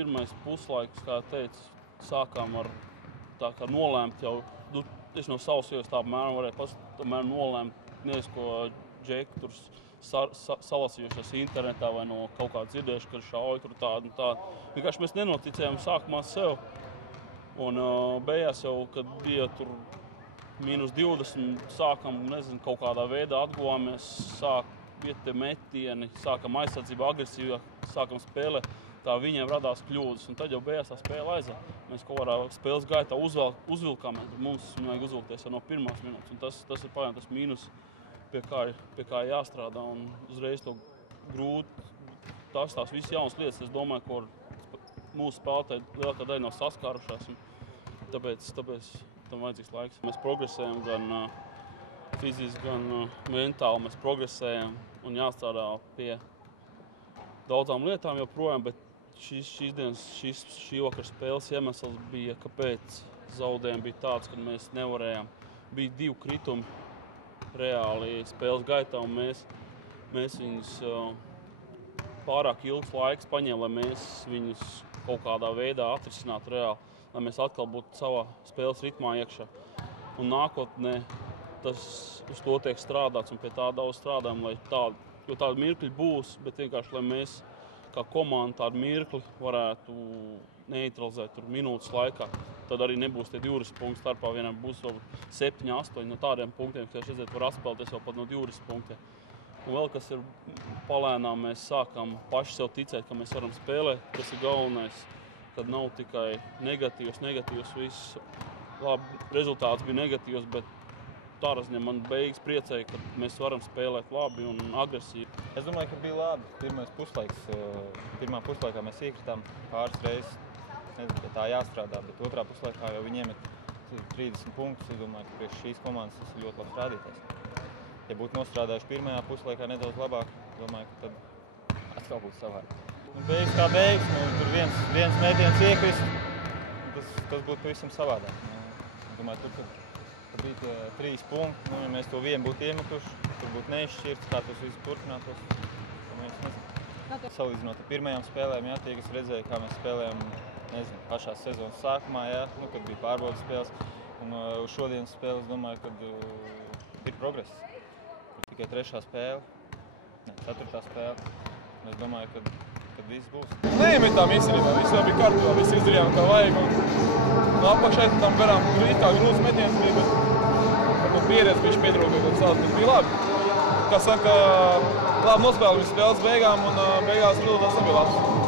pirmais puslaiks, kā teicu, sākām ar tā kā nolēmt jau, es no savas ielas tā apmēram varēju nolēmt, nevis ko Džeki tur salasījušies internetā vai no kaut kā dzirdējuši, ka šauja tur tādu un tādu. Vienkārši mēs nenoticējām sākumā sev. Un beigās jau, kad bija tur -20, sākam, nezinu, kaut kādā veidā atguvāmies, bija te metieni, sākam aizsardzību agresīvi, sākam spēlēt, tā viņiem radās kļūdas. Un tad jau beigās tā spēle aiziet. Mēs kaut kādā spēles gaitā uzvilkāmies, bet mums vajag uzvilkties jau no pirmās minūtes. Un tas ir pagaidām tas mīnus, pie kā jāstrādā. Un uzreiz to grūti, tās visas jaunas lietas, es domāju, ko mūsu spēlētāji lielākā daļa nav saskārušās. Tāpēc tam vajadzīgs laiks. Mēs progresējam gan fiziski, gan mentāli. Mēs progresējam un jāstrādā pie daudzām lietām joprojām, bet šī vakara spēles iemesls bija, kāpēc zaudējumi bija tāds, ka mēs nevarējām. Bija 2 kritumi reāli spēles gaitā, un mēs viņus pārāk ilgs laiks paņēma, lai mēs viņus kaut kādā veidā atrisinātu reāli, lai mēs atkal būtu savā spēles ritmā iekšā. Un nākotnē uz to tiek strādāts, un pie tā daudz strādājam, jo tādi mirkļi būs, bet vienkārši, lai mēs kā komanda tādu mirkli varētu neutralizēt tur minūtes laikā, tad arī nebūs tie 20 punkti starpā, vienam būs vēl 7, 8 no tādiem punktiem, kas redzēt var atspēlēties jau pat no 20 punktiem. Un vēl, kas ir palēnām, mēs sākam paši sev ticēt, ka mēs varam spēlēt. Tas ir galvenais, kad nav tikai negatīvs viss. Labi, rezultāts bija negatīvs, bet tādā ziņā man beigas priecēja, ka mēs varam spēlēt labi un agresīvi. Es domāju, ka bija labi. Pirmā puslaikā mēs iekritām pāris reizes. Nezinu, ka tā jāstrādā, bet otrā puslaikā jau viņi iemet 30 punktus. Es domāju, ka priekš šīs komandas tas ir ļoti labs rādītājs. Ja būtu nostrādājuši pirmajā puslaikā nedaudz labāk, domāju, ka tad atkal būtu savādi. Beigas kā beigas, tur viens mētiens iekrist, tas būtu pavisam savādāk. Es domāju, tur bija tie 3 punkti, ja mēs to vienu būtu iemetuši, tur būtu neizšķirts, kā tas viss turpinātos. Salīdzinot ar pirmajām spēlēm, tie, kas redzēja, kā mēs spēlējām, pašās sezonas sākumā, kad bija pārbaudas spēles. Un uz šodienas spēles domāju, ka ir progress. Tikai 3. spēle, 4. spēle. Es domāju, ka viss būs. Neiemetām īstenībā, viss jau bija kārtībā, viss izdarījām kā vajag. Un apakšai tam garām grūts metiens bija, bet pieredze bija pietrūkīga un savs, bet bija labi. Kā saka, labi nospēlējām spēles beigām un beigās rezultāts nebija labs.